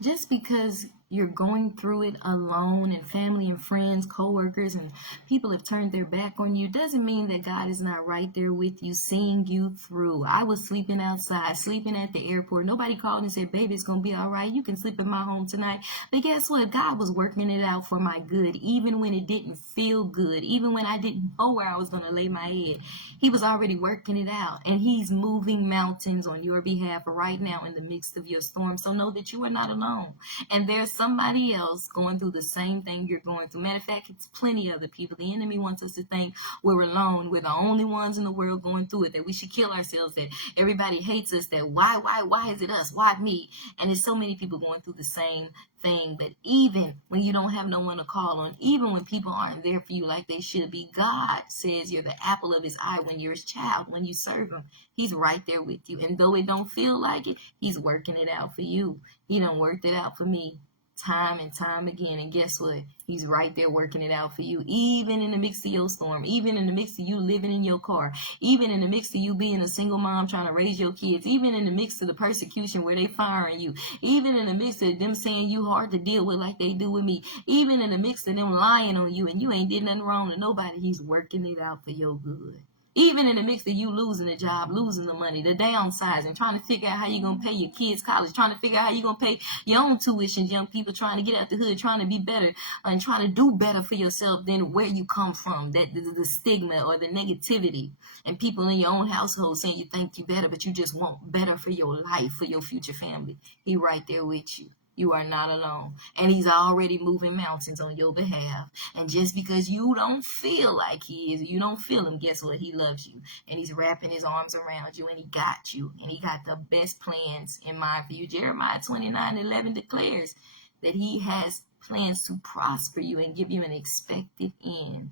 Just because you're going through it alone and family and friends, coworkers, and people have turned their back on you doesn't mean that God is not right there with you, seeing you through. I was sleeping outside, sleeping at the airport. Nobody called and said, baby, it's going to be all right. You can sleep in my home tonight. But guess what? God was working it out for my good, even when it didn't feel good, even when I didn't know where I was going to lay my head. He was already working it out, and he's moving mountains on your behalf right now in the midst of your storm. So know that you are not alone. And there's somebody else going through the same thing you're going through. Matter of fact, it's plenty other people. The enemy wants us to think we're alone. We're the only ones in the world going through it, that we should kill ourselves, that everybody hates us, that why is it us? Why me? And there's so many people going through the same thing. But even when you don't have no one to call on, even when people aren't there for you like they should be, God says you're the apple of his eye when you're his child, when you serve him. He's right there with you. And though it don't feel like it, he's working it out for you. He done worked it out for me time and time again. And guess what? He's right there working it out for you, even in the midst of your storm, even in the midst of you living in your car, even in the midst of you being a single mom trying to raise your kids, even in the midst of the persecution where they firing you, even in the midst of them saying you hard to deal with like they do with me, even in the midst of them lying on you and you ain't did nothing wrong to nobody. He's working it out for your good. Even in the midst of you losing the job, losing the money, the downsizing, trying to figure out how you're going to pay your kids' college, trying to figure out how you're going to pay your own tuition, young people trying to get out the hood, trying to be better and trying to do better for yourself than where you come from, that the stigma or the negativity, and people in your own household saying you think you better, but you just want better for your life, for your future family. He right there with you. You are not alone. And he's already moving mountains on your behalf. And just because you don't feel like he is, you don't feel him, guess what? He loves you. And he's wrapping his arms around you, and he got you. And he got the best plans in mind for you. Jeremiah 29:11 declares that he has plans to prosper you and give you an expected end.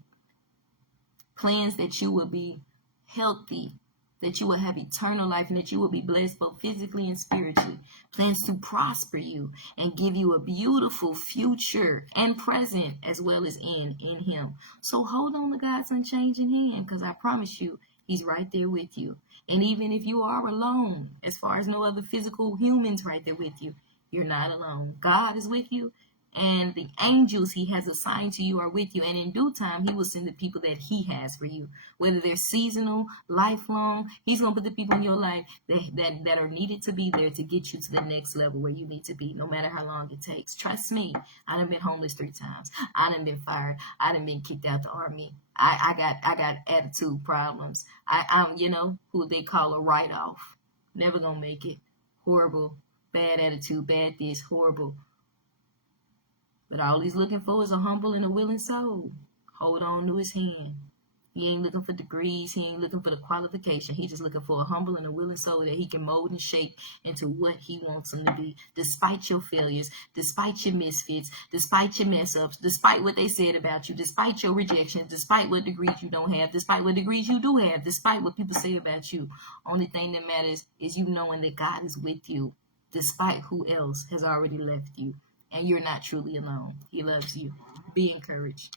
Plans that you will be healthy, that you will have eternal life, and that you will be blessed both physically and spiritually. Plans to prosper you and give you a beautiful future and present as well as in him. So hold on to God's unchanging hand, because I promise you, he's right there with you. And even if you are alone, as far as no other physical humans right there with you, you're not alone. God is with you, and the angels he has assigned to you are with you. And in due time, he will send the people that he has for you, whether they're seasonal, lifelong. He's going to put the people in your life that are needed to be there to get you to the next level where you need to be, no matter how long it takes. Trust me, I done been homeless 3 times. I done been fired. I done been kicked out the army. I got attitude problems. I'm, who they call a write-off. Never gonna make it. Horrible. Bad attitude, bad this, horrible. But all he's looking for is a humble and a willing soul. Hold on to his hand. He ain't looking for degrees. He ain't looking for the qualification. He's just looking for a humble and a willing soul that he can mold and shape into what he wants him to be. Despite your failures, despite your misfits, despite your mess ups, despite what they said about you, despite your rejections, despite what degrees you don't have, despite what degrees you do have, despite what people say about you. Only thing that matters is you knowing that God is with you, despite who else has already left you. And you're not truly alone. He loves you. Be encouraged.